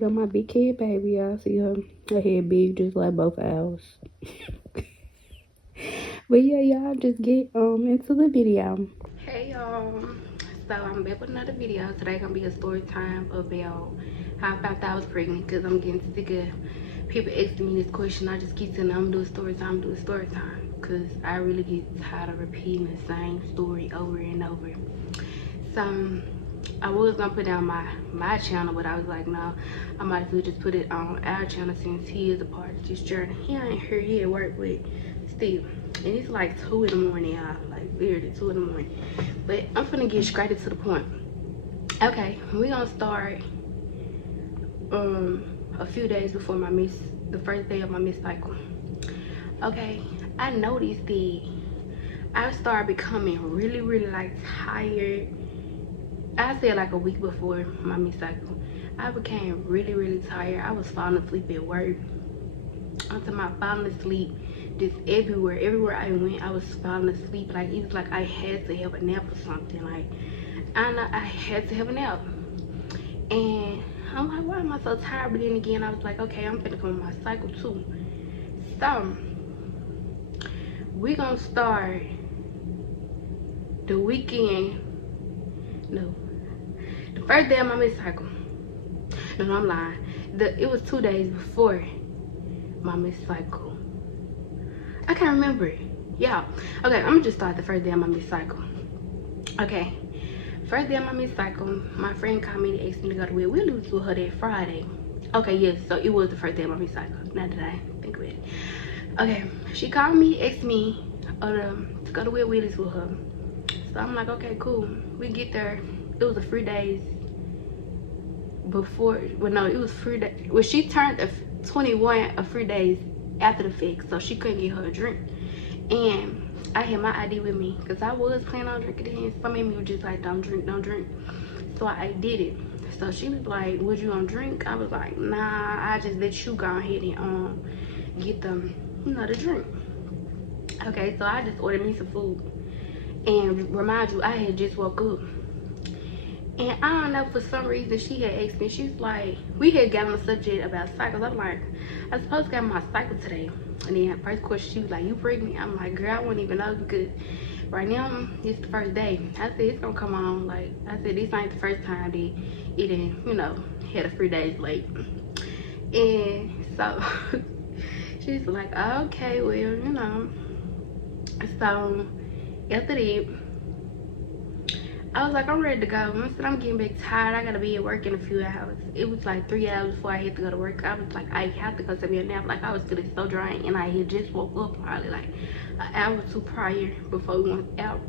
go my big kid baby. Y'all see her head big just like both ours. But yeah, y'all just get into the video. Hey y'all, so I'm back with another video. Today gonna be a story time about how I found out I was pregnant, because I'm getting sick of people asking me this question. I just keep telling them I'm doing story time, because I really get tired of repeating the same story over and over. So I was gonna put it on my channel, but I was like, no, I might as well just put it on our channel since he is a part of this journey. He ain't here, he at work with Steve, and it's like 2 in the morning, y'all, like literally 2 in the morning. But I'm finna get straight to the point. Okay, we gonna start a few days before the first day of my miss cycle. Okay, I noticed that I started becoming really like tired. I said like a week before my miss cycle. I became really tired. I was falling asleep at work. Until my falling asleep just everywhere I went, I was falling asleep. Like it was like I had to have a nap or something. Like I had to have a nap. And I'm like, why am I so tired? But then again, I was like, okay, I'm finna come on my cycle too. So we gonna start the weekend. No, the first day of my miss cycle. No, I'm lying. It was 2 days before my miss cycle. I can't remember. Yeah. Okay, I'm gonna just start the first day of my miss cycle. Okay. First day of my miss cycle, my friend called me and asked me to go to Wet Willie's with her that Friday. Okay, yes, so it was the first day of my miss cycle. Now that I think of it. Okay, she called me, asked me to go to Wet Willie's with her. So I'm like, okay, cool. We get there. It was a few days before. Well, no, it was free day. Well, she turned 21 a few days after the fact, so she couldn't get her a drink. And I had my ID with me because I was planning on drinking it, and some of me were just like, don't drink. So I did it. So she was like, would you drink? I was like, nah, I just let you go ahead and get them, the drink. Okay, so I just ordered me some food. And remind you, I had just woke up. And I don't know, for some reason she had asked me, she's like, we had got on the subject about cycles. I'm like, I was supposed to get my cycle today. And then first question, she was like, you pregnant? I'm like, girl, I wouldn't even know, because right now it's the first day. I said, it's gonna come on. Like I said, this ain't the first time that it didn't, had a few days late. And so she's like, okay, well, so after that, I was like, I'm ready to go. I said, I'm getting back tired. I gotta be at work in a few hours. It was like 3 hours before I had to go to work. I was like, I have to go take me a nap. Like I was feeling so drained, and I had just woke up probably like an hour or two prior before we went out.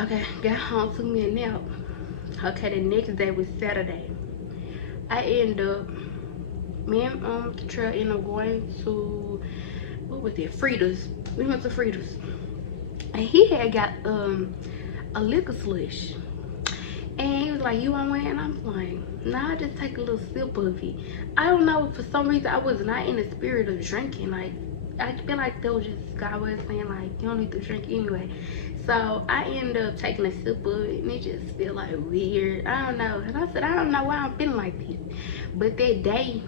Okay, got home, took me a nap. Okay, the next day was Saturday. I ended up, me and Trail ended up going to, what was it, Frida's. We went to Frida's, and he had got a liquor slush, and he was like, you want one? And I'm like, nah, just take a little sip of it. I don't know, for some reason I was not in the spirit of drinking. Like I feel like that was just God was saying, like, you don't need to drink anyway. So I ended up taking a sip of it, and it just felt like weird. I don't know. And I said, I don't know why I'm feeling like this. But that day,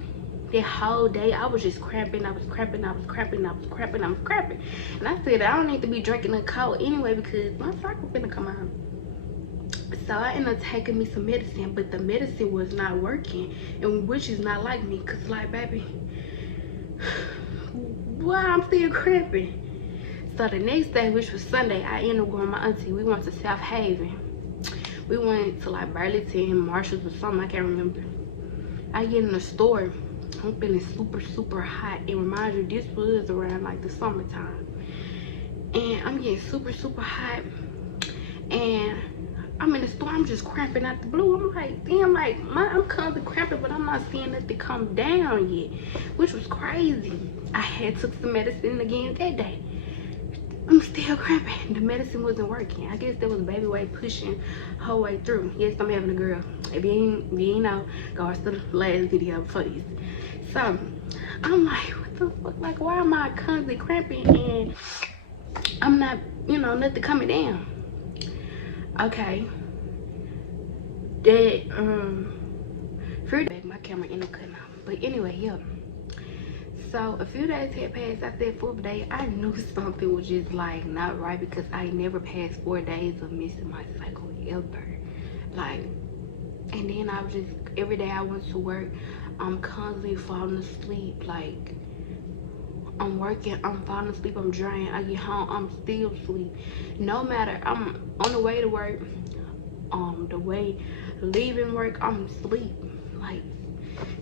that whole day, I was just cramping. I was cramping. And I said, I don't need to be drinking a cold anyway, because my cycle finna come out. So I ended up taking me some medicine, but the medicine was not working, and which is not like me, because like, baby, boy, I'm still cramping. So the next day, which was Sunday, I ended up going with my auntie. We went to South Haven. We went to like Burlington, Marshalls or something, I can't remember. I get in the store, I'm feeling super hot. And remind you, this was around like the summertime. And I'm getting super hot. And I'm in the store, I'm just cramping out the blue. I'm like, damn, like I'm constantly cramping, but I'm not seeing nothing come down yet, which was crazy. I had took some medicine again that day. I'm still cramping. The medicine wasn't working. I guess there was a baby weight pushing her way through. Yes, I'm having a girl. If you ain't know, go watch the last video before this. So I'm like, what the fuck? Like, why am I constantly cramping and I'm not, nothing coming down? Okay. That my camera ended up cutting off. But anyway, yeah. So a few days had passed after that 4th day. I knew something was just like not right, because I never passed 4 days of missing my cycle ever. Like, and then I was just, every day I went to work, I'm constantly falling asleep. Like, I'm working, I'm falling asleep, I'm drained. I get home, I'm still asleep. No matter, I'm on the way to work, the way leaving work, I'm asleep. Like,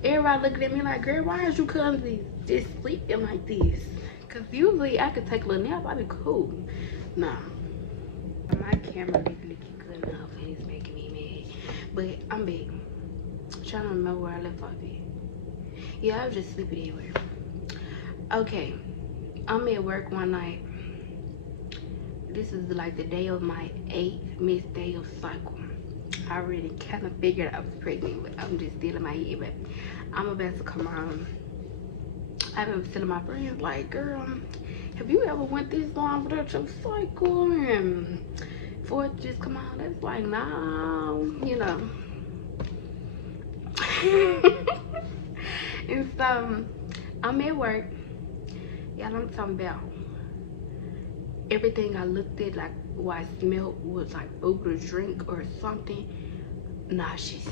everybody looking at me like, girl, why is you constantly just sleeping like this? Because usually I could take a little nap, I'd be cool. Nah. My camera literally keep cutting off and it's making me mad. But I'm back. Trying to remember where I left off at. Yeah, I was just sleeping anywhere. Okay. I'm at work one night. This is like the day of my 8th missed day of cycle. I already kind of figured I was pregnant, but I'm just still in my head. But I'm about to come on. I've been telling my friends, like, girl, have you ever went this long without your cycle? And for it to just come on, it's like, no, you know. And so I'm at work. Y'all, I'm talking about everything I looked at, like what I smelled was like food or drink or something. Nauseous.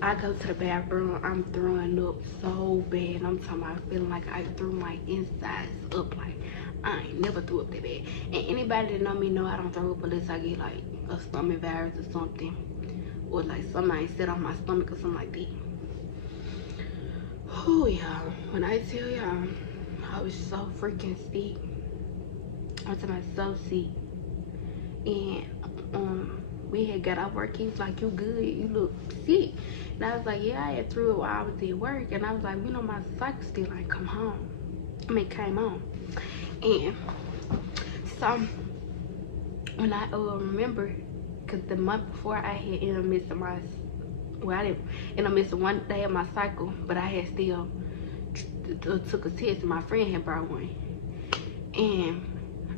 I go to the bathroom, I'm throwing up so bad. I'm talking about feeling like I threw my insides up. Like, I ain't never threw up that bad. And anybody that know me know I don't throw up unless I get like a stomach virus or something, or like something I sit on my stomach or something like that. Oh y'all, when I tell y'all I was so freaking sick, I'm talking about so sick. And we had got off work. He was like, you good, you look sick. And I was like, yeah, I had threw it while I was at work. And I was like, you know, my cycle still ain't come home. I mean, came on. And so when I remember, because the month before I had ended up missing my, well, I didn't end up missing one day of my cycle, but I had still took a test, and my friend had brought one. And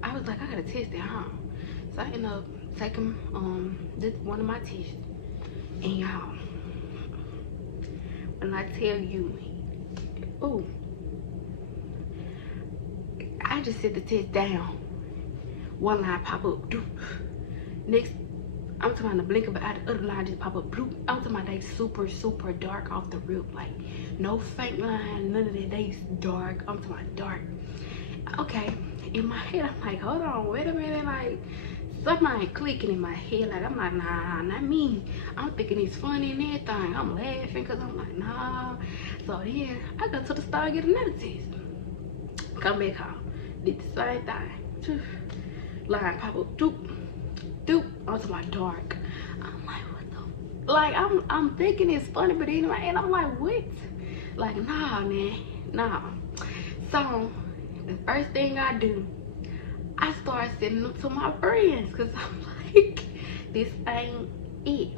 I was like, I gotta test it, huh? So I ended up taking this one of my tests. And y'all, when I tell you, ooh, I just set the test down. One line pop up, doop. Next, I'm talking about the blink of an eye, the other line just pop up, bloop. I'm talking about they super, super dark off the rip. Like, no faint line, none of that. They dark. I'm talking about dark. Okay, in my head, I'm like, hold on, wait a minute. Like, something ain't clicking in my head. Like, I'm like, nah, not me. I'm thinking it's funny and everything. I'm laughing because I'm like, nah. So then, I go to the store and get another test. Come back home. Did the same thing. Line pop up, doop, doop. I'm talking about dark. I'm like, what the? Like, I'm thinking it's funny, but in my head, I'm like, what? Like, nah, man, nah. So, the first thing I do, I start sending them to my friends, because I'm like, this ain't it.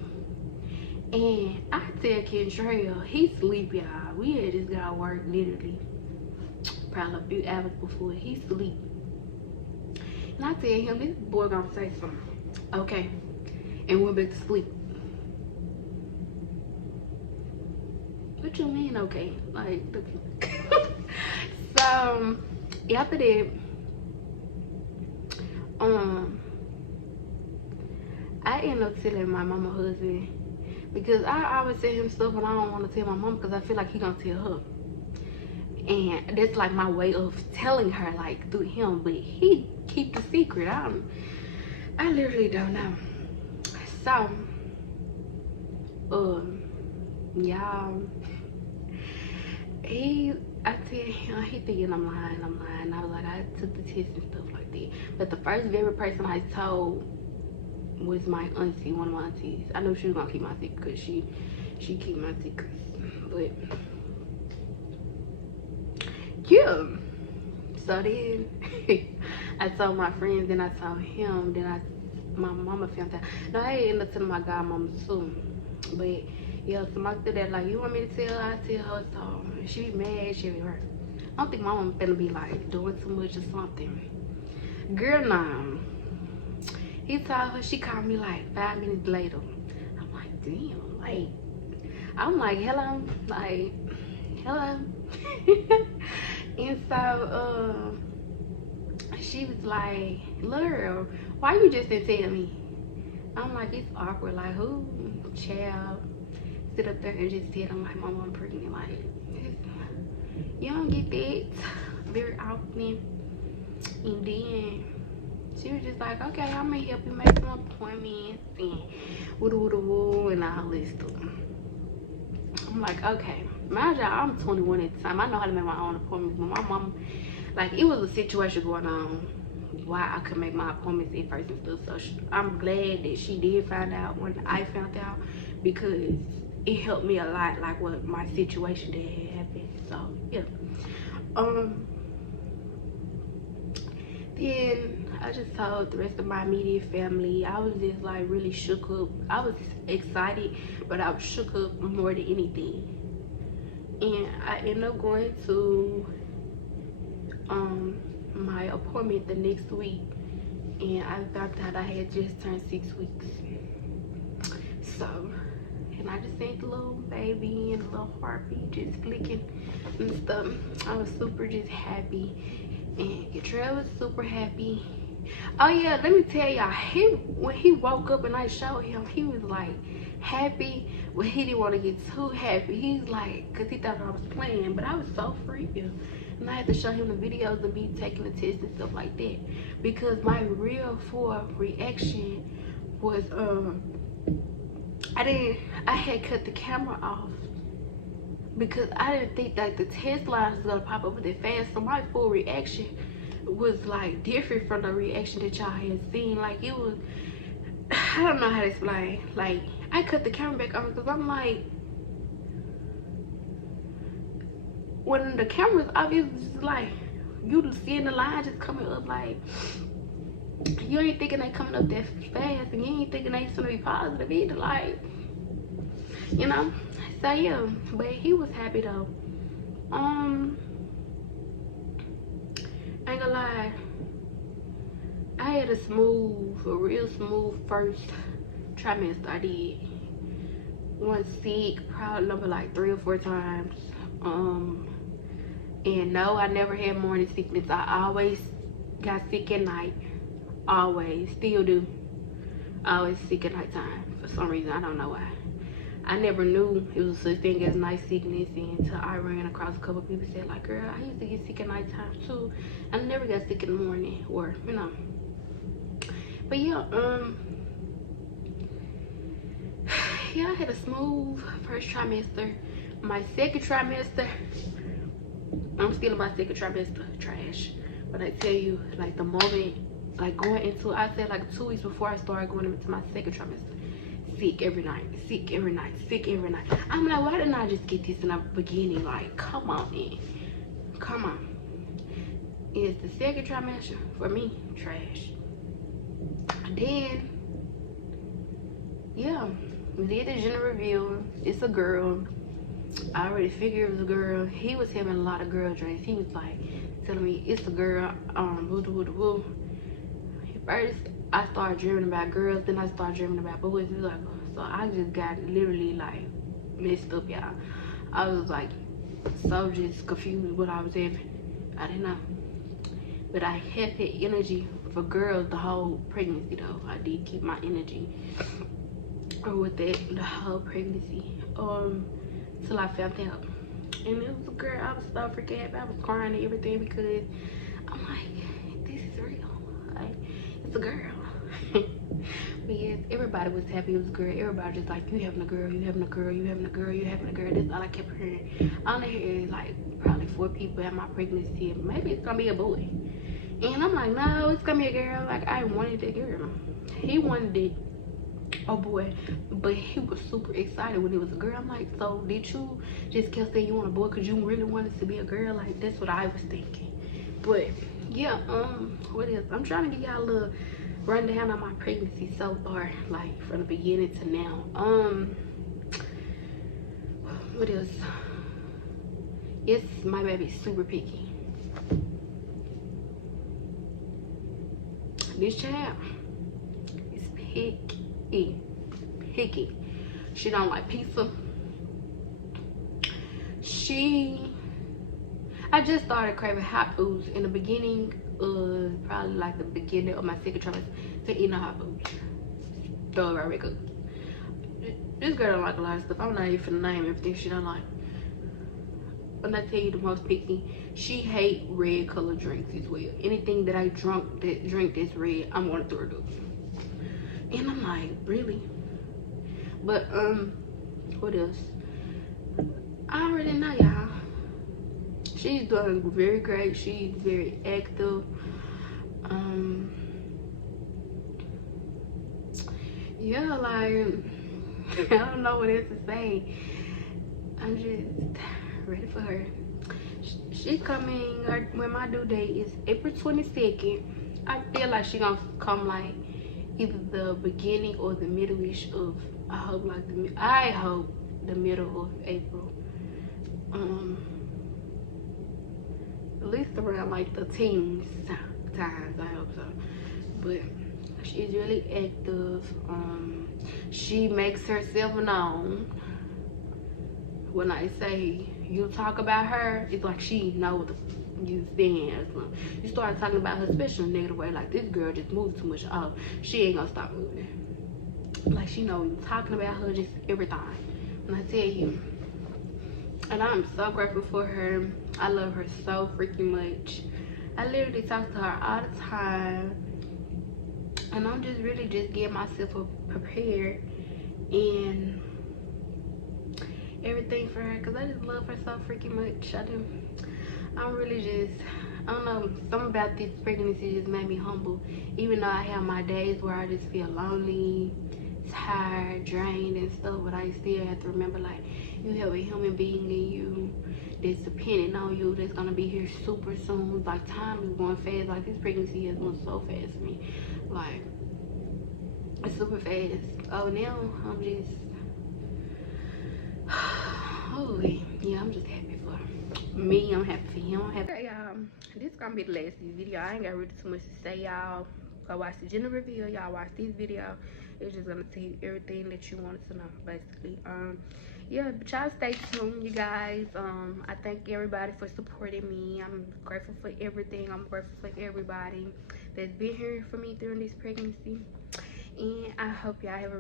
And I tell Kentrell, he sleep, y'all. We had just got work literally probably a few hours before he sleep. And I tell him, this boy gonna say something. Okay. And went back to sleep. What you mean, okay? Like, so after that, I ended up telling my mama husband, because I always tell him stuff and I don't want to tell my mom because I feel like he gonna tell her. And that's like my way of telling her, like, through him, but he keep the secret. I literally don't know. So y'all, I tell him, he thinking I'm lying. I was like, I took the test and stuff like that. But the first very person I told was my auntie, one of my aunties. I know she was gonna keep my secret because she keep my secrets. But yeah. So then I told my friends, then I told him, then my mama found out. No, I ended up telling my godmama too. But yeah, somebody said that, like, you want me to tell her? I tell her. So she be mad, she be hurt. I don't think my mama finna be like doing too much or something. Girl, nah. He told her, she called me like 5 minutes later. I'm like, damn, like, I'm like, hello, like, hello. And so, she was like, Lil, why you just didn't tell me? I'm like, it's awkward. Like, who, child, sit up there and just tell them, like, my mom pregnant? Like, you don't get that very often. And then she was just like, okay, I'm gonna help you make some appointments and woo and all this stuff. I'm like, okay. Mind y'all, I'm 21 at the time. I know how to make my own appointments, but my mom, like, it was a situation going on why I could make my appointments at first and stuff. So I'm glad that she did find out when I found out, because it helped me a lot, like what my situation that had happened. So yeah. Then I just told the rest of my immediate family. I was just like really shook up. I was excited, but I was shook up more than anything. And I ended up going to my appointment the next week, and I found out I had just turned 6 weeks. So, and I just seen the little baby and the little heartbeat just flicking and stuff. I was super just happy, and Gatrell was super happy. Oh yeah, let me tell y'all, when he woke up and I showed him, he was like happy, but he didn't want to get too happy. He's like, cause he thought I was playing, but I was so free. And I had to show him the videos of me taking the test and stuff like that, because my real full reaction was I had cut the camera off because I didn't think that the test lines was gonna pop up that fast. So my full reaction was like different from the reaction that y'all had seen. Like, it was, I don't know how to explain. Like, I cut the camera back on because I'm like, when the camera's off, it was just like, you just seeing the line just coming up. Like, you ain't thinking they coming up that fast, and you ain't thinking they gonna be positive either. Like, you know. So yeah, but he was happy though. I ain't gonna lie, I had a real smooth first trimester. I did. One sick, probably number like 3 or 4 times. And no, I never had morning sickness. I always got sick at night. Always, still do. Always sick at nighttime for some reason. I don't know why. I never knew it was such thing as night sickness until I ran across a couple of people said, like, girl, I used to get sick at nighttime too. I never got sick in the morning, or you know. But yeah, yeah, I had a smooth first trimester. My second trimester, I'm still in my second trimester, trash. But I tell you, like, the moment, like, going into, I said like 2 weeks before I started going into my second trimester, sick every night, sick every night, sick every night. I'm like, why didn't I just get this in the beginning? Like, come on, man, come on. It's the second trimester for me, trash. Then, yeah, we did the gender reveal. It's a girl. I already figured it was a girl. He was having a lot of girl dreams. He was like telling me it's a girl. Woo. First, I started dreaming about girls. Then I started dreaming about boys. It was like, so I just got literally like messed up, y'all. I was like so just confused what I was having. I didn't know. But I had that energy for girls the whole pregnancy though. I did keep my energy with that the whole pregnancy. Till I found out. And it was a girl. I was so freaking happy. I was crying and everything because I'm like, this is real. Like, it's a girl. But yes, everybody was happy it was a girl. Everybody just like, you having a girl, you having a girl, you having a girl, you having a girl. That's all I kept hearing. I only heard like probably 4 people at my pregnancy. Maybe it's gonna be a boy. And I'm like, no, it's gonna be a girl. Like, I wanted a girl. He wanted it. Oh boy, but he was super excited when it was a girl. I'm like, so did you just kept saying you want a boy because you really wanted to be a girl? Like, that's what I was thinking. But yeah, what else? I'm trying to give y'all a little rundown on my pregnancy so far, like from the beginning to now. What else? Yes, my baby's super picky. This child is picky. She don't like pizza. I just started craving hot foods in the beginning, probably like the beginning of my second trimester to eating hot foods. Throw it right back up. This girl don't like a lot of stuff. I'm not even finna name everything she don't like. When I tell you the most picky, she hate red colored drinks as well. Anything that I drink that's red, I'm gonna throw it up. And I'm like, really? But what else? I already know, y'all. She's doing very great. She's very active. Yeah, like I don't know what else to say. I'm just ready for her. She coming. When my due date is April 22nd. I feel like she gonna come like either the beginning or the middle-ish of. I hope the middle of April. At least around like the teens times. I hope so. But she's really active. She makes herself known. When I say you talk about her, it's like she know what you stand. So you start talking about her, especially in a negative way, like this girl just moves too much. Oh, she ain't gonna stop moving. Like she know you talking about her just every time. When I tell you, and I'm so grateful for her. I love her so freaking much. I literally talk to her all the time, and I'm just really just getting myself prepared and everything for her, because I just love her so freaking much. I'm really just, I don't know, something about this pregnancy just made me humble. Even though I have my days where I just feel lonely, tired, drained and stuff, but I still have to remember, like, you have a human being in you that's dependent on you, that's gonna be here super soon. Like, time is going fast. Like, this pregnancy is going so fast for me. Like, it's super fast. Oh, now I'm just holy, yeah, I'm just happy for me. I'm happy for him. I'm happy. Okay, y'all, this is gonna be the last of this video. I ain't got really too much to say, y'all. Go watch the gender reveal. Y'all watch this video. It's just gonna tell you everything that you wanted to know, basically. Yeah, but y'all stay tuned, you guys. I thank everybody for supporting me. I'm grateful for everything. I'm grateful for everybody that's been here for me during this pregnancy. And I hope y'all have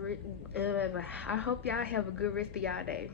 a good rest of y'all day.